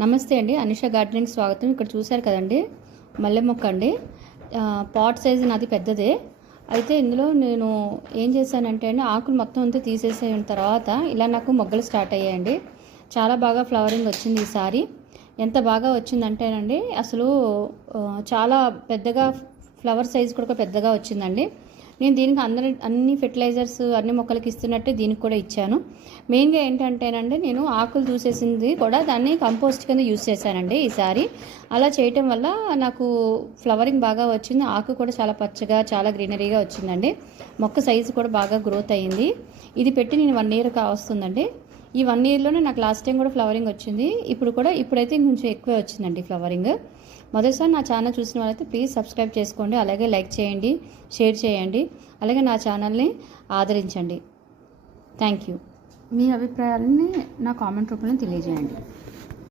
నమస్తే అండి, అనిషా గార్డెనింగ్ స్వాగతం. ఇక్కడ చూశారు కదండి, మల్లె మొక్క అండి. పాట్ సైజు నాది పెద్దదే. అయితే ఇందులో నేను ఏం చేశానంటే అండి, ఆకులు మొత్తం అంతా తీసేసిన తర్వాత ఇలా నాకు మొగ్గలు స్టార్ట్ అయ్యాయండి. చాలా బాగా ఫ్లవరింగ్ వచ్చింది ఈసారి. ఎంత బాగా వచ్చిందంటేనండి, అసలు చాలా పెద్దగా ఫ్లవర్ సైజ్ కూడా పెద్దగా వచ్చిందండి. నేను దీనికి అన్ని ఫెర్టిలైజర్స్ అన్ని మొక్కలకి ఇస్తున్నట్టే దీనికి కూడా ఇచ్చాను. మెయిన్గా ఏంటంటేనండి, నేను ఆకులు చూసేసింది కూడా దాన్ని కంపోస్ట్ కింద యూజ్ చేశానండి ఈసారి. అలా చేయటం వల్ల నాకు ఫ్లవరింగ్ బాగా వచ్చింది, ఆకు కూడా చాలా పచ్చగా చాలా గ్రీనరీగా వచ్చిందండి. మొక్క సైజు కూడా బాగా గ్రోత్ అయ్యింది. ఇది పెట్టి నేను 1 year కావస్తుందండి. ఈ 1 yearలోనే నాకు లాస్ట్ టైం కూడా ఫ్లవరింగ్ వచ్చింది. ఇప్పుడైతే కొంచెం ఎక్కువే వచ్చిందండి ఫ్లవరింగ్. మొదటిసారి నా ఛానల్ చూసిన వాళ్ళైతే ప్లీజ్ సబ్స్క్రైబ్ చేసుకోండి, అలాగే లైక్ చేయండి, షేర్ చేయండి, అలాగే నా ఛానల్ని ఆదరించండి. Thank you. మీ అభిప్రాయాలని నా కామెంట్ రూపంలో తెలియజేయండి.